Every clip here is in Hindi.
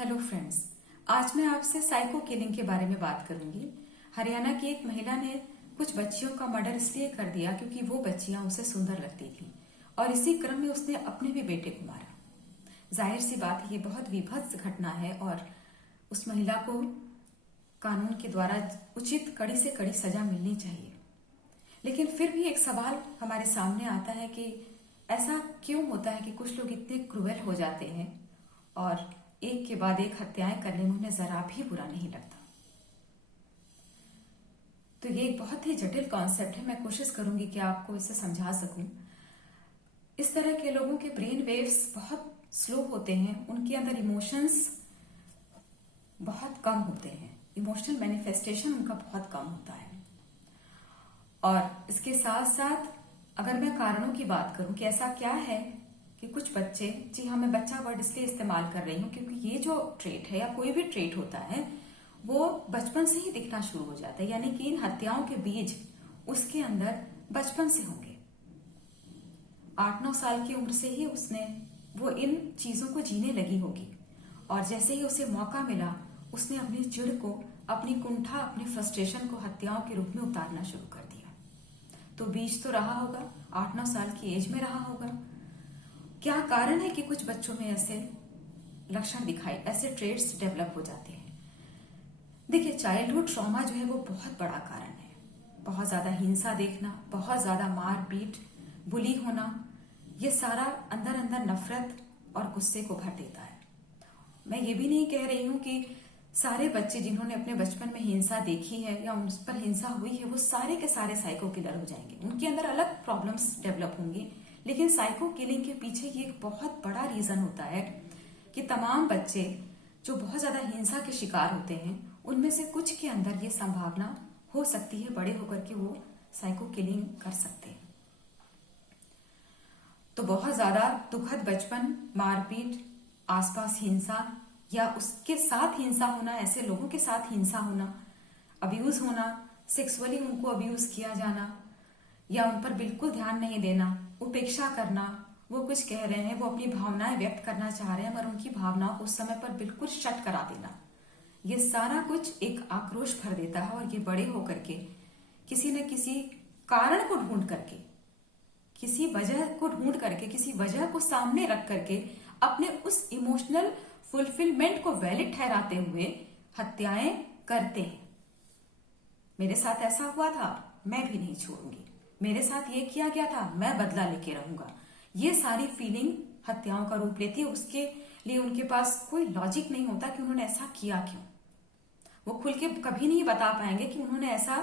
Hello friends. आज मैं आपसे साइको किलिंग के बारे में बात करूंगी। हरियाणा की एक महिला ने कुछ बच्चियों का मर्डर इसलिए कर दिया क्योंकि वो बच्चियां उसे सुंदर लगती थी और इसी क्रम में उसने अपने भी बेटे को मारा। जाहिर सी बात है, ये बहुत विभत्स घटना है और उस महिला को कानून के द्वारा उचित कड़ी से कड़ी सजा मिलनी चाहिए। लेकिन फिर भी एक सवाल हमारे सामने आता है कि ऐसा क्यों होता है कि कुछ लोग इतने क्रूएल हो जाते हैं और एक के बाद एक हत्याएं करने में उन्हें जरा भी बुरा नहीं लगता। तो ये एक बहुत ही जटिल कॉन्सेप्ट है। मैं कोशिश करूंगी कि आपको इसे समझा सकूं। इस तरह के लोगों के ब्रेन वेव्स बहुत स्लो होते हैं, उनके अंदर इमोशंस बहुत कम होते हैं, इमोशनल मैनिफेस्टेशन उनका बहुत कम होता है। और इसके साथ साथ अगर मैं कारणों की बात करूं कि ऐसा क्या है कि कुछ बच्चे, जी हाँ मैं बच्चा वर्ड इसलिए इस्तेमाल कर रही हूँ क्योंकि ये जो ट्रेट है या कोई भी ट्रेट होता है वो बचपन से ही दिखना शुरू हो जाता है, यानी कि इन हत्याओं के बीज उसके अंदर बचपन से होंगे। 8-9 साल की उम्र से ही उसने वो इन चीजों को जीने लगी होगी और जैसे ही उसे मौका मिला उसने अपनी चिढ़ को, अपनी कुंठा, अपनी फ्रस्ट्रेशन को हत्याओं के रूप में उतारना शुरू कर दिया। तो बीज तो रहा होगा, 8-9 साल की एज में रहा होगा। क्या कारण है कि कुछ बच्चों में ऐसे लक्षण दिखाई, ऐसे ट्रेड्स डेवलप हो जाते हैं? देखिए, चाइल्डहुड ट्रॉमा जो है वो बहुत बड़ा कारण है। बहुत ज्यादा हिंसा देखना, बहुत ज्यादा मार पीट, बुली होना, ये सारा अंदर अंदर नफरत और गुस्से को भर देता है। मैं ये भी नहीं कह रही हूं कि सारे बच्चे जिन्होंने अपने बचपन में हिंसा देखी है या उन पर हिंसा हुई है वो सारे के सारे साइको किलर हो जाएंगे। उनके अंदर अलग प्रॉब्लम्स डेवलप होंगी, लेकिन साइको किलिंग के पीछे ये एक बहुत बड़ा रीजन होता है कि तमाम बच्चे जो बहुत ज्यादा हिंसा के शिकार होते हैं उनमें से कुछ के अंदर ये संभावना हो सकती है बड़े होकर के वो साइको किलिंग कर सकते हैं। तो बहुत ज्यादा दुखद बचपन, मारपीट, आसपास हिंसा या उसके साथ हिंसा होना, ऐसे लोगों के साथ हिंसा होना, अब्यूज होना, सेक्सुअली उनको अब्यूज किया जाना या उन पर बिल्कुल ध्यान नहीं देना, उपेक्षा करना, वो कुछ कह रहे हैं, वो अपनी भावनाएं व्यक्त करना चाह रहे हैं मगर उनकी भावनाओं को उस समय पर बिल्कुल शट करा देना, ये सारा कुछ एक आक्रोश भर देता है और ये बड़े होकर के किसी न किसी कारण को ढूंढ करके, किसी वजह को ढूंढ करके, किसी वजह को सामने रख करके अपने उस इमोशनल फुलफिलमेंट को वैलिड ठहराते हुए हत्याएं करते हैं। मेरे साथ ऐसा हुआ था, मैं भी नहीं छोड़ूंगी, मेरे साथ ये किया गया था, मैं बदला लेके रहूंगा, ये सारी फीलिंग हत्याओं का रूप लेती है। उसके लिए उनके पास कोई लॉजिक नहीं होता कि उन्होंने ऐसा किया क्यों। वो खुल के कभी नहीं बता पाएंगे कि उन्होंने ऐसा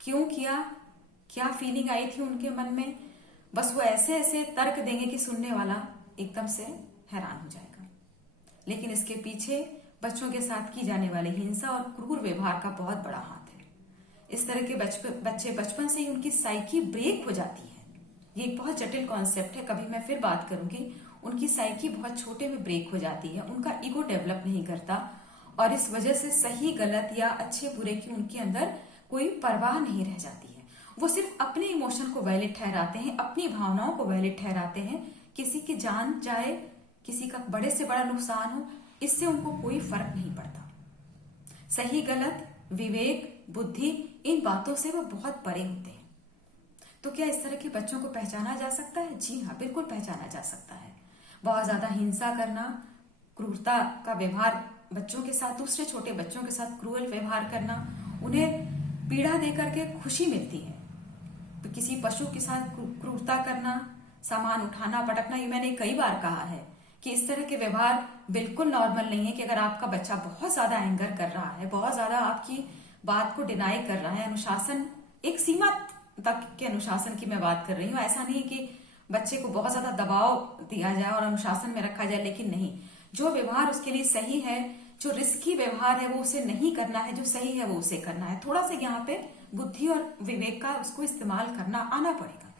क्यों किया, क्या फीलिंग आई थी उनके मन में। बस वो ऐसे ऐसे तर्क देंगे कि सुनने वाला एकदम से हैरान हो जाएगा। लेकिन इसके पीछे बच्चों के साथ की जाने वाली हिंसा और क्रूर व्यवहार का बहुत बड़ा हाथ है। इस तरह के बच्चे बचपन से ही उनकी साइकी ब्रेक हो जाती है। ये एक बहुत जटिल कॉन्सेप्ट है, कभी मैं फिर बात करूंगी। उनकी साइकी बहुत छोटे में ब्रेक हो जाती है, उनका ईगो डेवलप नहीं करता और इस वजह से सही गलत या अच्छे बुरे की उनके अंदर कोई परवाह नहीं रह जाती है। वो सिर्फ अपने इमोशन को वैलिड ठहराते हैं, अपनी भावनाओं को वैलिड ठहराते हैं। किसी की जान जाए, किसी का बड़े से बड़ा नुकसान हो, इससे उनको कोई फर्क नहीं पड़ता। सही गलत, विवेक, बुद्धि, इन बातों से वो बहुत परे होते हैं। तो क्या इस तरह के बच्चों को पहचाना जा सकता है? जी हाँ, बिल्कुल पहचाना जा सकता है। बहुत ज्यादा हिंसा करना, क्रूरता का व्यवहार बच्चों के साथ, दूसरे छोटे बच्चों के साथ क्रूअल व्यवहार करना, उन्हें पीड़ा देकर के खुशी मिलती है। तो किसी पशु के साथ क्रूरता करना, सामान उठाना, पटकना, ये मैंने कई बार कहा है कि इस तरह के व्यवहार बिल्कुल नॉर्मल नहीं है। कि अगर आपका बच्चा बहुत ज्यादा एंगर कर रहा है, बहुत ज्यादा आपकी बात को डिनाई कर रहा है, अनुशासन, एक सीमा तक के अनुशासन की मैं बात कर रही हूँ, ऐसा नहीं कि बच्चे को बहुत ज्यादा दबाव दिया जाए और अनुशासन में रखा जाए, लेकिन नहीं, जो व्यवहार उसके लिए सही है, जो रिस्की व्यवहार है वो उसे नहीं करना है, जो सही है वो उसे करना है। थोड़ा सा यहाँ पे बुद्धि और विवेक का उसको इस्तेमाल करना आना पड़ेगा।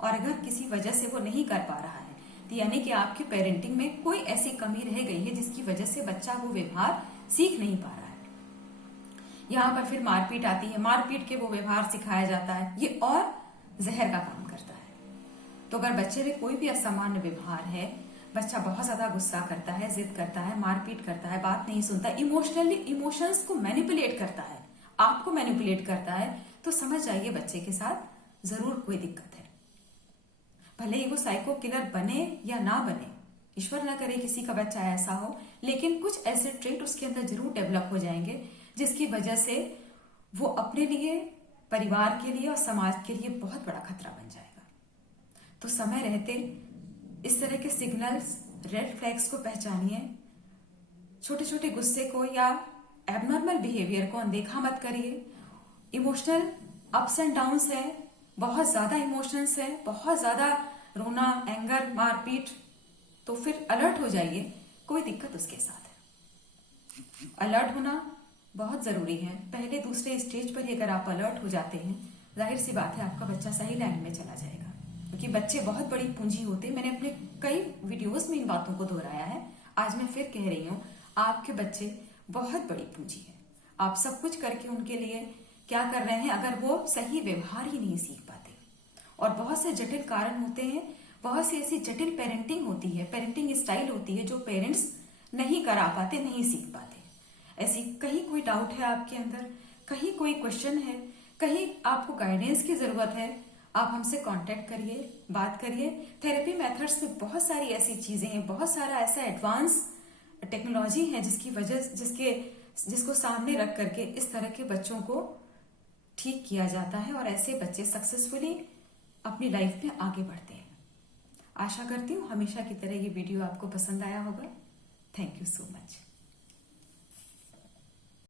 और अगर किसी वजह से वो नहीं कर पा रहा है तो यानी कि आपकी पेरेंटिंग में कोई ऐसी कमी रह गई है जिसकी वजह से बच्चा वो व्यवहार सीख नहीं पा रहा है। यहाँ पर फिर मारपीट आती है, मारपीट के वो व्यवहार सिखाया जाता है, ये और जहर का काम करता है। तो अगर बच्चे में कोई भी असामान्य व्यवहार है, बच्चा बहुत ज्यादा गुस्सा करता है, जिद करता है, मारपीट करता है, बात नहीं सुनता, इमोशंस को मैनिपुलेट करता है, आपको मैनिपुलेट करता है, तो समझ जाइए बच्चे के साथ जरूर कोई दिक्कत है। भले ही वो साइको किलर बने या ना बने, ईश्वर ना करे किसी का बच्चा ऐसा हो, लेकिन कुछ ऐसे ट्रेट उसके अंदर जरूर डेवलप हो जाएंगे जिसकी वजह से वो अपने लिए, परिवार के लिए और समाज के लिए बहुत बड़ा खतरा बन जाएगा। तो समय रहते इस तरह के सिग्नल्स, रेड फ्लैग्स को पहचानिए। छोटे छोटे गुस्से को या एबनॉर्मल बिहेवियर को अनदेखा मत करिए। इमोशनल अप्स एंड डाउन्स है, बहुत ज्यादा इमोशंस है, बहुत ज्यादा रोना, एंगर, मारपीट, तो फिर अलर्ट हो जाइए, कोई दिक्कत उसके साथ है। अलर्ट होना बहुत जरूरी है। पहले दूसरे स्टेज पर ही अगर आप अलर्ट हो जाते हैं, जाहिर सी बात है आपका बच्चा सही लाइन में चला जाएगा, क्योंकि बच्चे बहुत बड़ी पूंजी होते हैं। मैंने अपने कई वीडियोस में इन बातों को दोहराया है, आज मैं फिर कह रही हूँ, आपके बच्चे बहुत बड़ी पूंजी है। आप सब कुछ करके उनके लिए क्या कर रहे हैं, अगर वो सही व्यवहार ही नहीं सीख पाते, और बहुत से जटिल कारण होते हैं, बहुत सी ऐसी जटिल पेरेंटिंग होती है, पेरेंटिंग स्टाइल होती है जो पेरेंट्स नहीं करा पाते, नहीं सीख पाते। ऐसी कहीं कोई डाउट है आपके अंदर, कहीं कोई क्वेश्चन है, कहीं आपको गाइडेंस की जरूरत है, आप हमसे कांटेक्ट करिए, बात करिए। थेरेपी मेथड्स में बहुत सारी ऐसी चीजें हैं, बहुत सारा ऐसा एडवांस टेक्नोलॉजी है जिसको सामने रख करके इस तरह के बच्चों को ठीक किया जाता है, और ऐसे बच्चे सक्सेसफुली अपनी लाइफ में आगे बढ़ते हैं। आशा करती हूँ हमेशा की तरह ये वीडियो आपको पसंद आया होगा। Thank you so much.